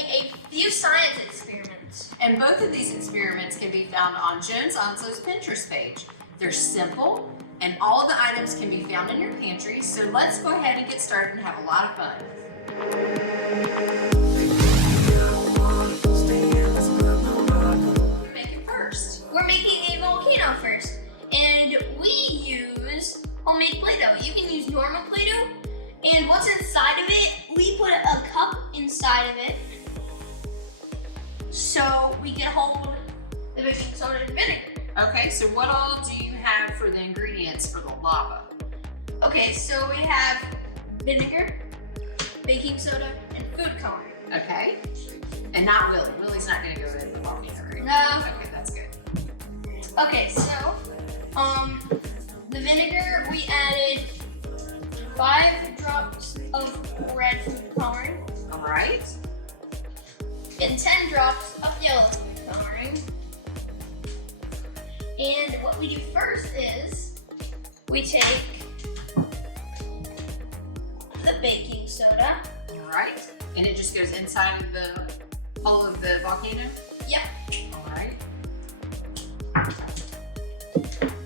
a few science experiments. And both of these experiments can be found on JOEMC's Pinterest page. They're simple, and all of the items can be found in your pantry, so let's go ahead and get started and have a lot of fun. What are we making first? We're making a volcano first, and we use homemade Play-Doh. You can use normal Play-Doh, and what's inside of it, we put a cup inside of it so we can hold the baking soda and vinegar. Okay, so what all do you have for the ingredients for the lava? Okay, so we have vinegar, baking soda, and food coloring. Okay, and not Willie. Willie's not going to go in the volcano, right? No. Okay, that's good. Okay, so the vinegar, we added 5 drops of red food coloring. All right. And 10 drops of yellow food coloring. And what we do first is we take the baking soda. All right. And it just goes inside of the hull of the volcano? Yep. All right.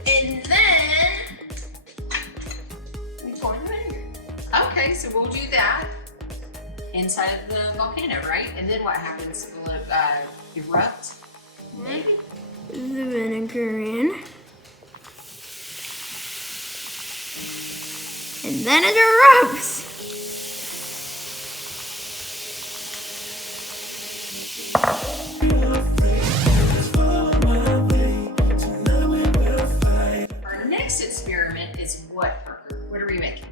And then we pour the vinegar. Okay, so we'll do that inside of the volcano, right? And then what happens? Will it erupt? Maybe. The vinegar in. And then it erupts. Our next experiment is what, Parker? What are we making?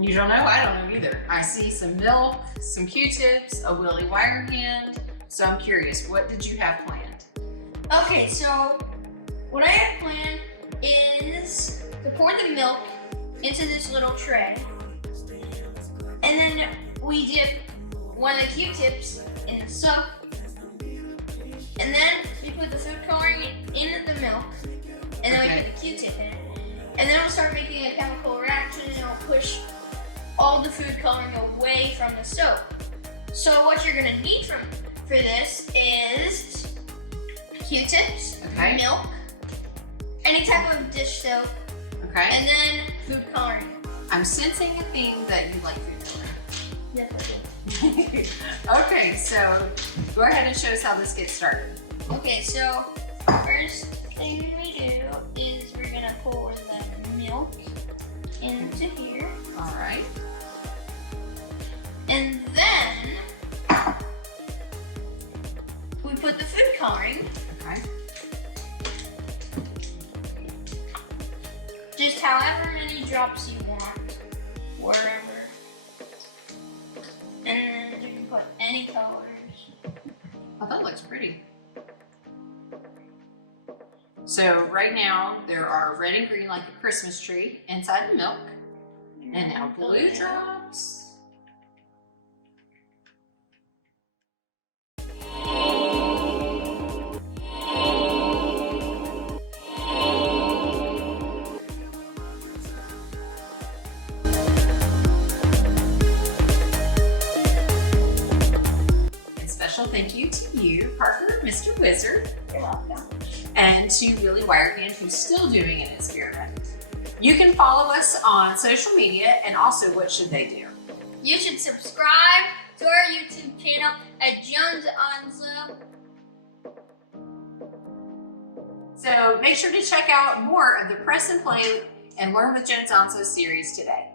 You don't know? I don't know either. I see some milk, some Q-tips, a Willy wire hand. So I'm curious, what did you have planned? Okay, so what I have planned is to pour the milk into this little tray. And then we dip one of the Q-tips in the soap. And then we put the food coloring into the milk. And then we put the Q-tip in. And then we'll start making a chemical reaction and it'll push all the food coloring away from the soap. So what you're gonna need for this is Q-tips, milk, any type of dish soap, and then food coloring. I'm sensing a theme that you like food coloring. Yes, I do. Okay, so go ahead and show us how this gets started. Okay, so first thing we do is we're gonna pour the milk into here. All right. And then we put the food coloring. Okay. Just however many drops you want, wherever. And then you can put any colors. Oh, that looks pretty. So right now there are red and green like a Christmas tree inside the milk. And now blue drops. Thank you to you, Parker, Mr. Wizard. You're welcome. And to Willy Wirehand, who's still doing an experiment. You can follow us on social media, and also what should they do? You should subscribe to our YouTube channel at JOEMC. So make sure to check out more of the Press and Play and Learn with JOEMC series today.